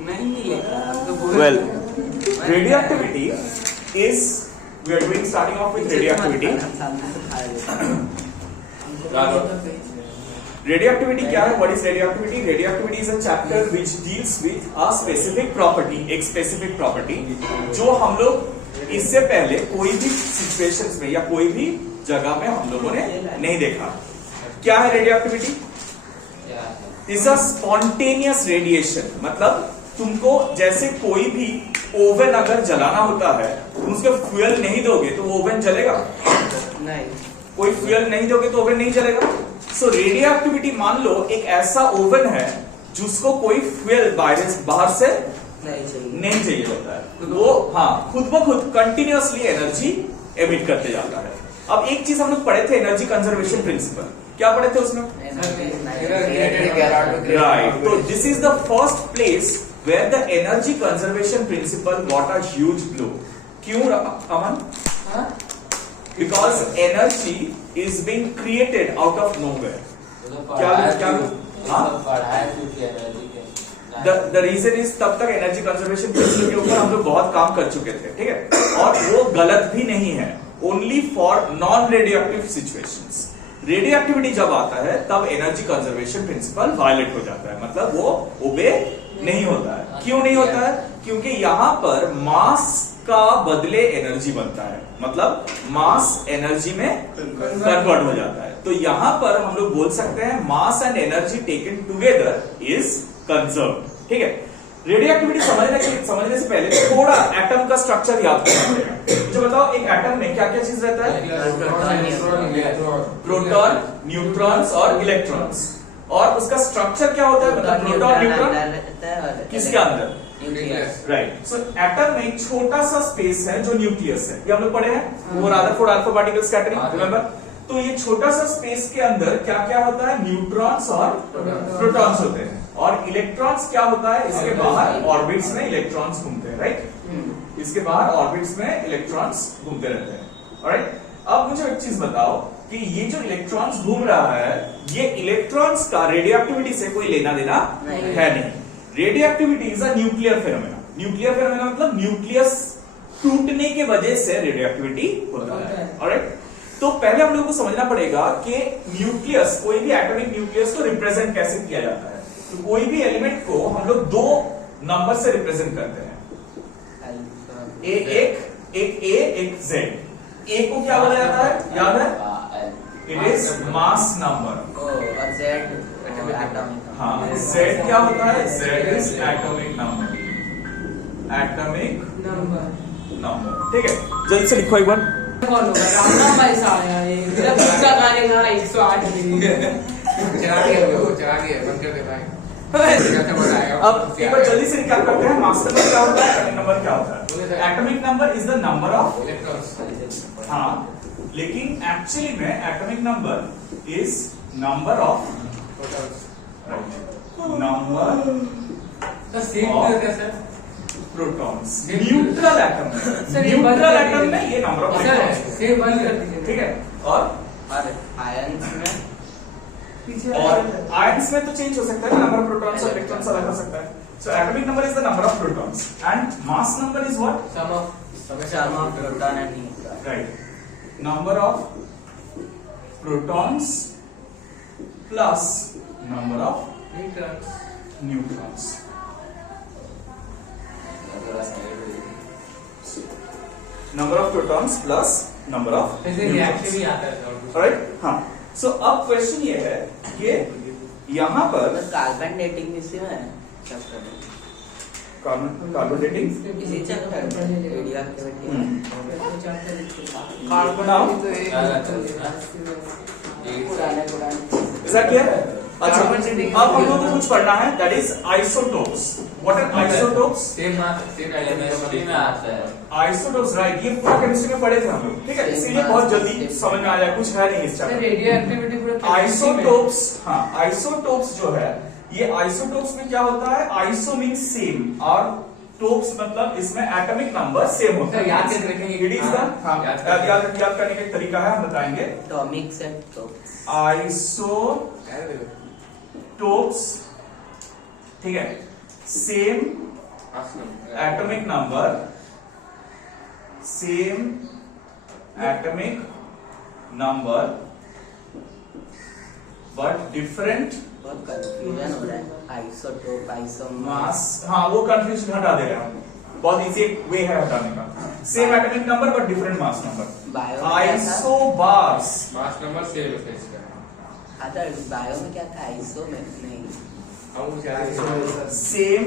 नहीं मिलेगा तो Well, radioactivity is, we are doing starting off with radioactivity. Radioactivity क्या है? What is radioactivity? Radioactivity is a chapter which deals with a specific property, एक specific property जो हम लोग इससे पहले कोई भी situations में या कोई भी जगह में हम लोगों ने नहीं देखा। क्या है radioactivity? Is a spontaneous radiation, मतलब तुमको जैसे कोई भी ओवन अगर जलाना होता है, तुम उसको फ्यूल नहीं दोगे तो ओवन जलेगा? नहीं। कोई फ्यूल नहीं दोगे तो ओवन नहीं जलेगा। सो रेडियोएक्टिविटी मान लो एक ऐसा ओवन है जिसको कोई फ्यूल बाहर से नहीं चाहिए होता है, वो खुद ब खुद कंटिन्यूअसली एनर्जी एमिट करते जाता है। अब एक चीज हम लोग पढ़े थे, एनर्जी कंजर्वेशन प्रिंसिपल, क्या पढ़े थे उसमें? राइट। तो this is the first place where the energy conservation principle got a huge blow. क्यों Aman? Because energy is being created out of nowhere. The reason is तब तक एनर्जी कंजर्वेशन प्रिंसिपल के ऊपर हम लोग बहुत काम कर चुके थे, ठीक है, और वो गलत भी नहीं है, only for non radioactive situations. Radioactivity जब आता है तब एनर्जी कंजर्वेशन प्रिंसिपल वायलेट हो जाता है, मतलब वो ओबे नहीं होता है। क्यों नहीं होता है? क्योंकि यहां पर मास का बदले एनर्जी बनता है, मतलब मास एनर्जी में कन्वर्ट हो जाता है। तो यहां पर हम लोग बोल सकते हैं mass and energy taken together is conserved, ठीक है। रेडियोएक्टिविटी समझने से पहले थोड़ा एटम का स्ट्रक्चर याद करना। मुझे बताओ एक एटम में क्या क्या चीज रहता है? प्रोटॉन, न्यूट्रॉन्स और इलेक्ट्रॉन्स। और उसका स्ट्रक्चर क्या होता है? मतलब प्रोटॉन न्यूट्रॉन किसके अंदर? राइट। सो एटम में एक छोटा सा स्पेस है जो न्यूक्लियस है, ये हम लोग पढ़े हैं, वो रादरफोर्ड अल्फा पार्टिकल स्कैटरिंग, रिमेंबर? तो ये छोटा सा स्पेस के अंदर क्या क्या होता है? न्यूट्रॉन्स और प्रोटॉन्स होते हैं, और इलेक्ट्रॉन्स क्या होता है? इसके बाहर ऑर्बिट्स में इलेक्ट्रॉन्स घूमते हैं, राइट? इसके बाहर ऑर्बिट्स में इलेक्ट्रॉन्स घूमते रहते हैं, ऑलराइट? अब मुझे एक चीज बताओ कि ये जो इलेक्ट्रॉन्स घूम रहा है, ये इलेक्ट्रॉन्स का रेडियोएक्टिविटी से कोई लेना देना है नहीं। Radioactivity is a nuclear phenomena. Nuclear phenomena मतलब न्यूक्लियस टूटने के वजह से रेडियोएक्टिविटी होता है, ऑलराइट? तो पहले हम लोगों को समझना पड़ेगा कि न्यूक्लियस, कोई भी एटॉमिक न्यूक्लियस को रिप्रेजेंट कैसे किया जाता है। तो कोई भी एलिमेंट को हम लोग दो नंबर से रिप्रेजेंट करते हैं, एक ए एक जेड। ए को क्या बोला जाता है? याद है? इट इज मास नंबर, और जेड एटॉमिक। हाँ, जेड क्या होता है? Z is atomic number, atomic number, ठीक है। जल्दी से लिखो एक बार। कौन होगा? रामनाम भाई साहब है ये, मेरा दूसरा गाने का 108 चला गया बंद कर दे भाई। अब एक बार जल्दी से रिकैप करते हैं। मास नंबर क्या होता है? एटॉमिक नंबर क्या होता है? Atomic number is the number of electrons. हाँ, लेकिन एक्चुअली में atomic number is number of protons. Neutral atom में ये नंबर ऑफ इलेक्ट्रॉन्स, ठीक है। और आयंस में, और आयंस में तो चेंज हो सकता है, नंबर ऑफ प्रोटॉन्स और इलेक्ट्रॉन्स अलग हो सकता है। So atomic number is the number of protons and mass number is what? Sum of proton and neutron, right. Number of protons plus number of neutrons. Number of protons plus number of neutrons, right? हाँ। So अब question ये है कि यहाँ पर carbon dating इसी में है, कार्बन डेटिंग इसी चैप्टर में radioactivity carbon now is that clear? अच्छा, अब हम लोग को कुछ पढ़ना है, that is isotopes. What are isotopes? Same chemistry में आता है आइसोटोप्स, राइट। ये पूरा केमिस्ट्री में पढ़े थे हम लोग, ठीक है, इसीलिए बहुत जल्दी समझ में आ जाए, कुछ है नहीं इस चैप्टर। रेडियोएक्टिविटी पूरा आइसोटोप्स, हाँ, आइसोटोप्स जो है, ये आइसोटोप्स में क्या होता है? आइसो मीन्स सेम, और टोप्स मतलब इसमें एटॉमिक नंबर सेम होता है। याद करके रखेंगे, इट इज द याद करने का एक तरीका है, हम बताएंगे। एटॉमिक से टोप्स, आइसोटोप्स, ठीक है, same atomic number, same atomic number but different बहुत कंफ्यूजन हो रहा है आइसोटोप आइसोमर मास। हाँ वो कंफ्यूजन हटा दे रहे हैं हम, बहुत इजी वे है हटाने का। Same atomic number but different mass number. Bio isobars mass number same है इसका। अदर बायो में क्या था आइसो में नहीं हम क्या सेम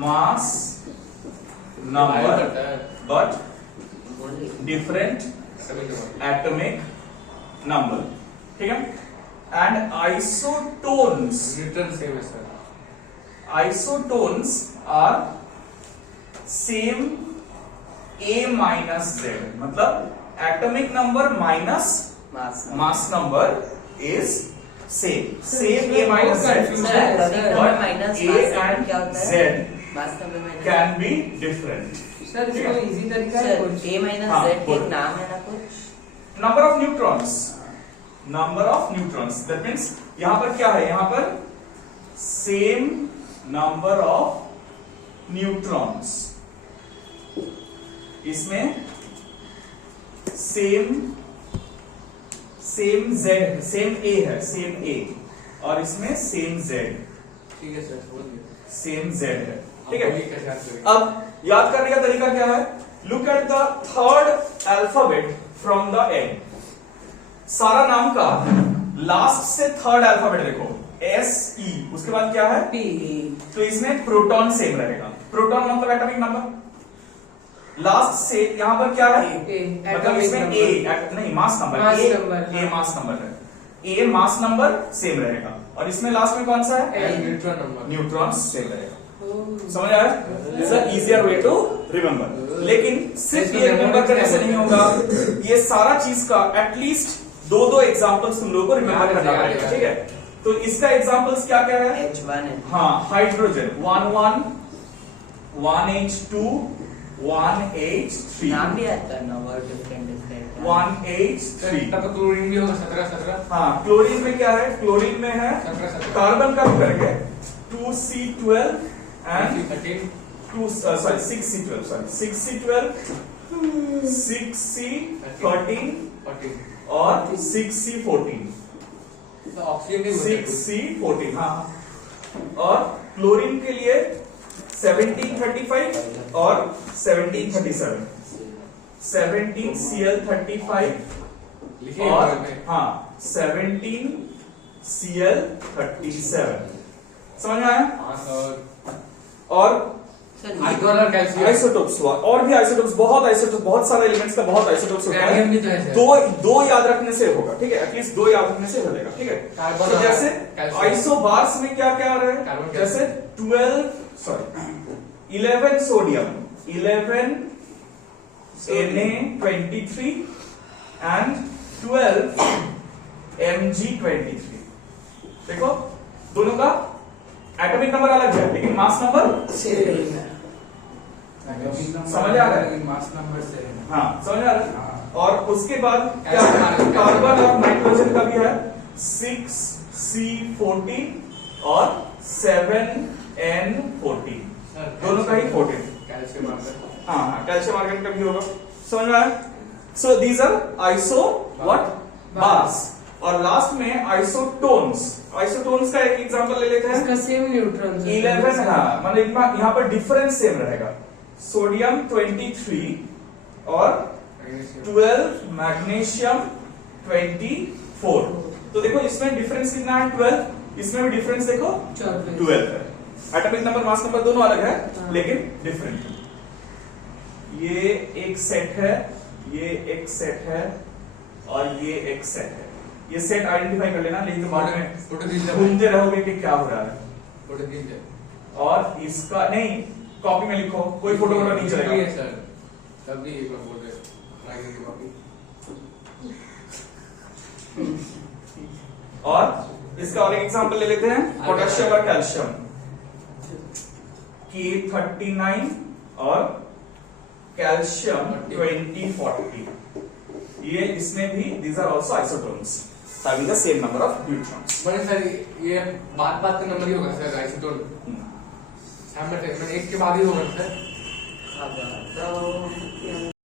मास नंबर बट बोलिए डिफरेंट एटॉमिक नंबर, ठीक है। एंड आइसोटोन्स, न्यूट्रन सेम है sir. Isotones are same A minus Z, मतलब atomic number minus mass number is same A minus Z, but A and Z mass number में can be different। Sir इसको easy तरीका है sir कुछ? A minus हाँ, Z के बोलो। एक नाम है ना कुछ number of neutrons, number of neutrons, that means यहां पर क्या है, यहां पर सेम नंबर ऑफ न्यूट्रॉन्स, इसमें सेम Z, सेम A है, सेम A, और इसमें सेम Z, ठीक है सर, बोलिए। सेम Z है, ठीक है। कैसे याद करेंगे? अब याद करने का तरीका क्या है, look at the third alphabet from the end. सारा नाम का लास्ट से थर्ड अल्फाबेट देखो, SE, उसके बाद क्या है P, तो इसमें प्रोटॉन सेम रहेगा। प्रोटॉन मतलब एटॉमिक नंबर, लास्ट से यहां पर क्या है A, मतलब atomic इसमें number। A नहीं mass number, mass A number, हाँ। मास नंबर है, A मास नंबर सेम रहेगा, और इसमें लास्ट में कौन सा है न्यूट्रन नंबर। न्यूट्रॉन सेम रहेगा। समझ आया? It's a easier way to remember. लेकिन सिर्फ ये रिमेंबर करने से नहीं होगा, ये सारा चीज का एटलीस्ट दो एग्जांपल्स तुम लोगों को रिमेंबर करना पड़ेगा, ठीक है। तो इसका एग्जांपल्स क्या क्या है, H1 है हाँ हाइड्रोजन 1 1H2 1H3 नाम भी आता है ना वर्ड डिफरेंट डिफरेंट 1H3। तब तो क्लोरीन भी होगा 17 हाँ क्लोरीन में क्या है, क्लोरीन में है 17 कार्बन का करेंगे 2C12 एंड 13 6C12 6C13 और 6C14 तो ऑक्सीजन भी 6C14 हाँ। और क्लोरीन के लिए 1735 और 1737 17Cl35 लिखिए और में। हाँ 17Cl37। समझ में आया? और सर आइसोटोप और कैल्शियम आइसोटोप्स हुआ, और भी आइसोटोप्स, बहुत आइसोटोप, बहुत सारे एलिमेंट्स का बहुत आइसोटोप्स होता Radium भी तो है। है सर। दो याद रखने से होगा, ठीक है, एटलीस्ट 2 याद रखने से हो जाएगा, ठीक है। कार्बन तो और जैसे कैल्शियम। आइसोबार्स में क्या क्या आ रहा है, कार्बन जैसे 11 सोडियम 11 Na23 एंड 12 Mg23। देखो दोनों का एटॉमिक नंबर अलग है लेकिन मास नंबर समझ आ रहा है? मास नंबर से हाँ समझ आ रहा है। और उसके बाद क्या है, कार्बन कार्बन और नाइट्रोजन का भी है 6C14 और 7N14, दोनों का ही 14। कैल्शियम हाँ कैल्शियम आर्गन का भी होगा। समझ में आया? So these are iso what bars. और लास्ट में आइसोटोन्स। आइसोटोन्स का एक एग्जांपल ले लेते हैं। इसका सेम न्यूट्रॉन 11 हाँ मतलब यहाँ पर डिफरेंस सेम रहेगा, सोडियम 23 और 12 मैग्नीशियम 24। तो देखो इसमें डिफरेंस कितना है 12, इसमें भी डिफरेंस देखो 12 है। एटॉमिक नंबर मास नंबर दोनों अलग है लेकिन डिफरेंट है। ये एक सेट है, ये एक सेट है और ये एक सेट है। ये सेट आइडेंटिफाई कर लेना, लेकिन बाद में घूमते रहोगे कि क्या हो रहा है। और इसका नहीं, कॉपी में लिखो, कोई फोटो वोटो नहीं चलेगा। सर तभी एक बार बोल रहे कॉपी। और इसका और एक एग्जांपल ले लेते हैं, पोटेशियम और कैल्शियम K39 और कैल्शियम 2040। ये इसमें भी these are also isotopes, having the same number of neutrons। बड़े सर ये बात का नंबर ही होगा सर आइसोटोन। सामने थे, मैंने एक के बाद ही दो करते हैं। खबर